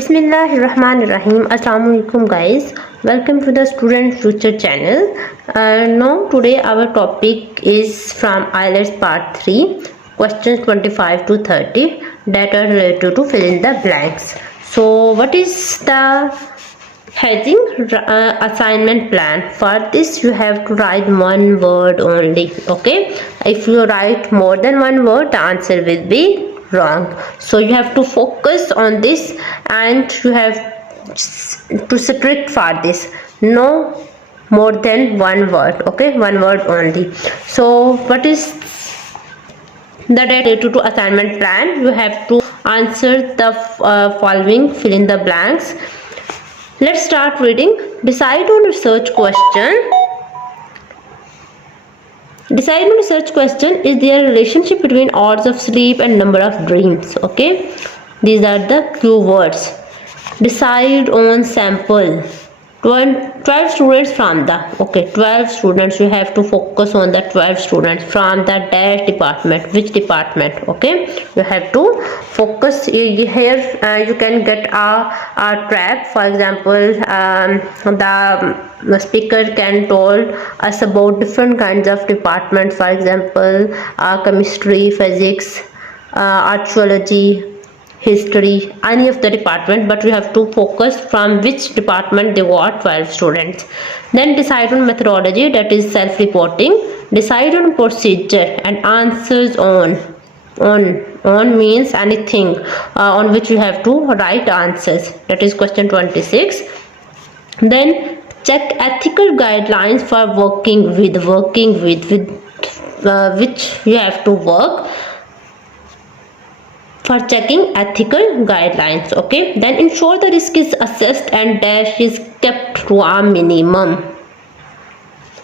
Bismillahirrahmanirrahim. Assalamu alaikum guys. Welcome to the Student Future channel. Now today our topic is from Ielts part 3, questions 25 to 30 that are related to fill in the blanks. So what is the heading? Assignment plan. For this you have to write one word only. Okay, if you write more than one word, the answer will be wrong. So you have to focus on this and you have to strict for this. No more than one word. Okay, one word only. So what is the data to assignment plan? You have to answer the following, fill in the blanks. Let's start reading. Decide on research question. Decide on research question. Is there a relationship between hours of sleep and number of dreams? Okay, these are the keywords. Decide on sample. 12 students from the 12 students. You have to focus on the 12 students from the dash department. Which department? Okay, you have to focus here. You can get a trap. For example, the speaker can told us about different kinds of departments. For example, chemistry, physics, archaeology, history, any of the department, but you have to focus from which department they got 12 students. Then decide on methodology, that is self-reporting. Decide on procedure and answers on means anything on which you have to write answers, that is question 26. Then check ethical guidelines for working with which you have to work for checking ethical guidelines. Okay, then ensure the risk is assessed and dash is kept to a minimum.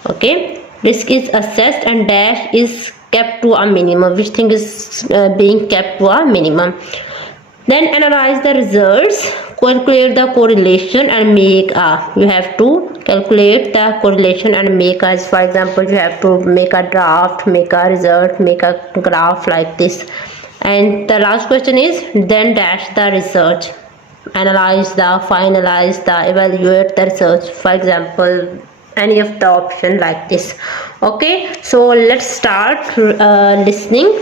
Okay, risk is assessed and dash is kept to a minimum. Which thing is being kept to a minimum? Then analyze the results, calculate the correlation and make a. You have to calculate the correlation and make a. For example, you have to make a draft, make a result, make a graph like this. And the last question is then dash the research. Analyze the, finalize the, evaluate the research. For example, any of the option like this. Okay, so let's start listening.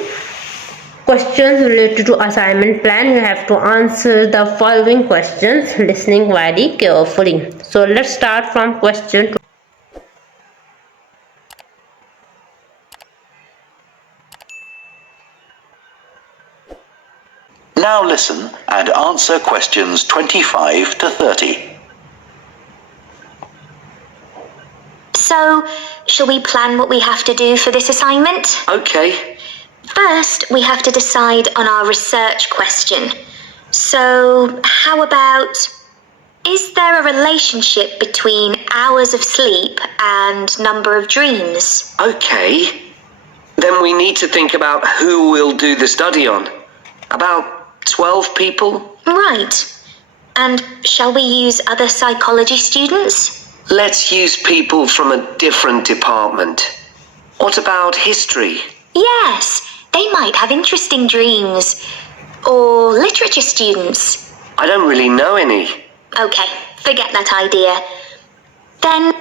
Questions related to assignment plan. You have to answer the following questions listening very carefully. So let's start from question. Now listen and answer questions 25 to 30. So, shall we plan what we have to do for this assignment? Okay. First, we have to decide on our research question. So, how about, is there a relationship between hours of sleep and number of dreams? Okay. Then we need to think about who we'll do the study on. About 12 people? Right. And shall we use other psychology students? Let's use people from a different department. What about history? Yes, they might have interesting dreams. Or literature students. I don't really know any. Okay, forget that idea. Then...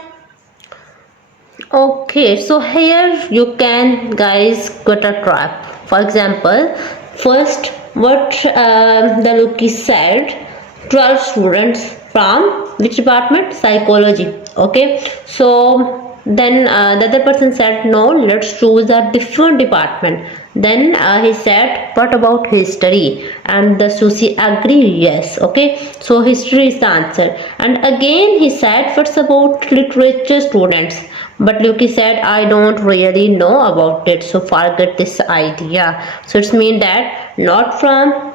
Okay, so here you can guys get a trap. For example, first what the Lucky said, 12 students from which department? Psychology. Okay, so then the other person said no, let's choose a different department. Then he said what about history, and the Susie agreed yes. Okay, so history is the answer. And again he said what's about literature students, but Lucky said I don't really know about it, so forget this idea. So it's mean that not from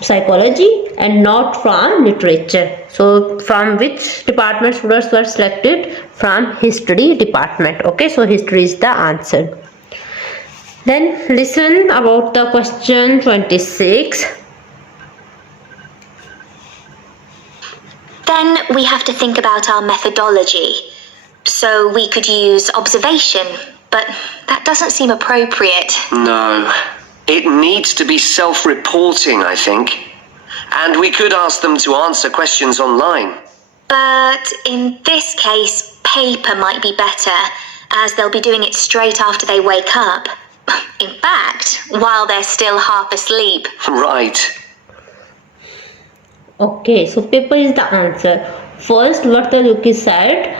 psychology and not from literature. So from which department students were selected? From history department. Okay, so history is the answer. Then listen about the question 26. Then we have to think about our methodology. So we could use observation, but that doesn't seem appropriate. No. It needs to be self-reporting, I think. And we could ask them to answer questions online. But in this case, paper might be better, as they'll be doing it straight after they wake up. In fact, while they're still half asleep. Right. Okay, so paper is the answer. First, what the Yuki said,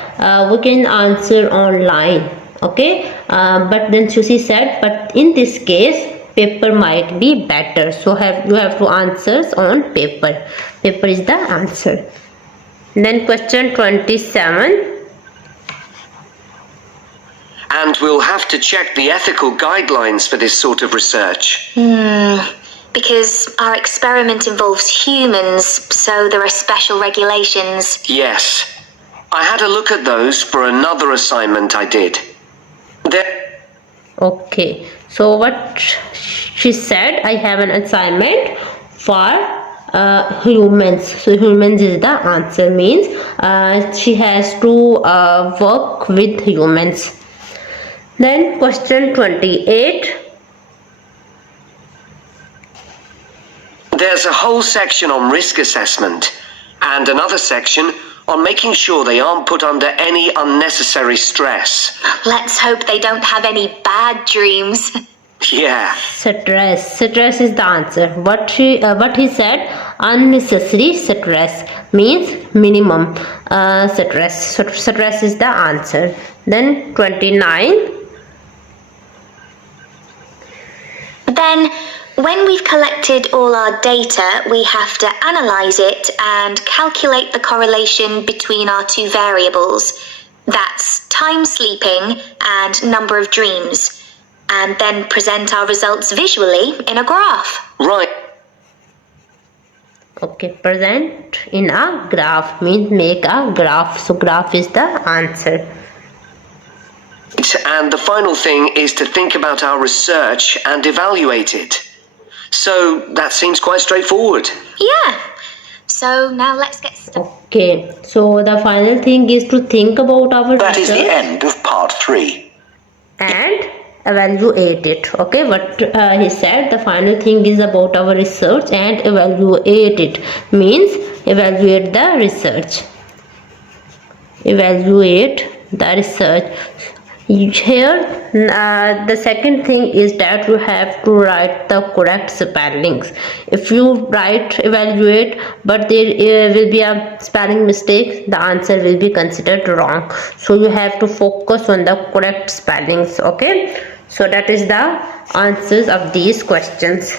we can answer online. Okay, but then Susie said, but in this case, paper might be better. So you have to answer on paper. Paper is the answer. Then question 27. And we'll have to check the ethical guidelines for this sort of research. Because our experiment involves humans, so there are special regulations. Yes. I had a look at those for another assignment I did. Okay, so what she said, I have an assignment for humans. So humans is the answer, means she has to work with humans. Then question 28. There's a whole section on risk assessment and another section on making sure they aren't put under any unnecessary stress. Let's hope they don't have any bad dreams. Yeah. Stress is the answer. What he said, unnecessary stress means minimum stress. So stress is the answer. Then 29. Then, when we've collected all our data, we have to analyze it and calculate the correlation between our two variables. That's time sleeping and number of dreams. And then present our results visually in a graph. Right. Okay, present in a graph means make a graph. So graph is the answer. And the final thing is to think about our research and evaluate it. So that seems quite straightforward. Yeah. So now let's get started. Okay, so the final thing is to think about our That is the research end of part 3. and evaluate it. Okay, what he said, the final thing is about our research and evaluate it, means evaluate the research. Evaluate the research. Here the second thing is that you have to write the correct spellings. If you write evaluate but there will be a spelling mistake, the answer will be considered wrong. So you have to focus on the correct spellings. Okay, so that is the answers of these questions.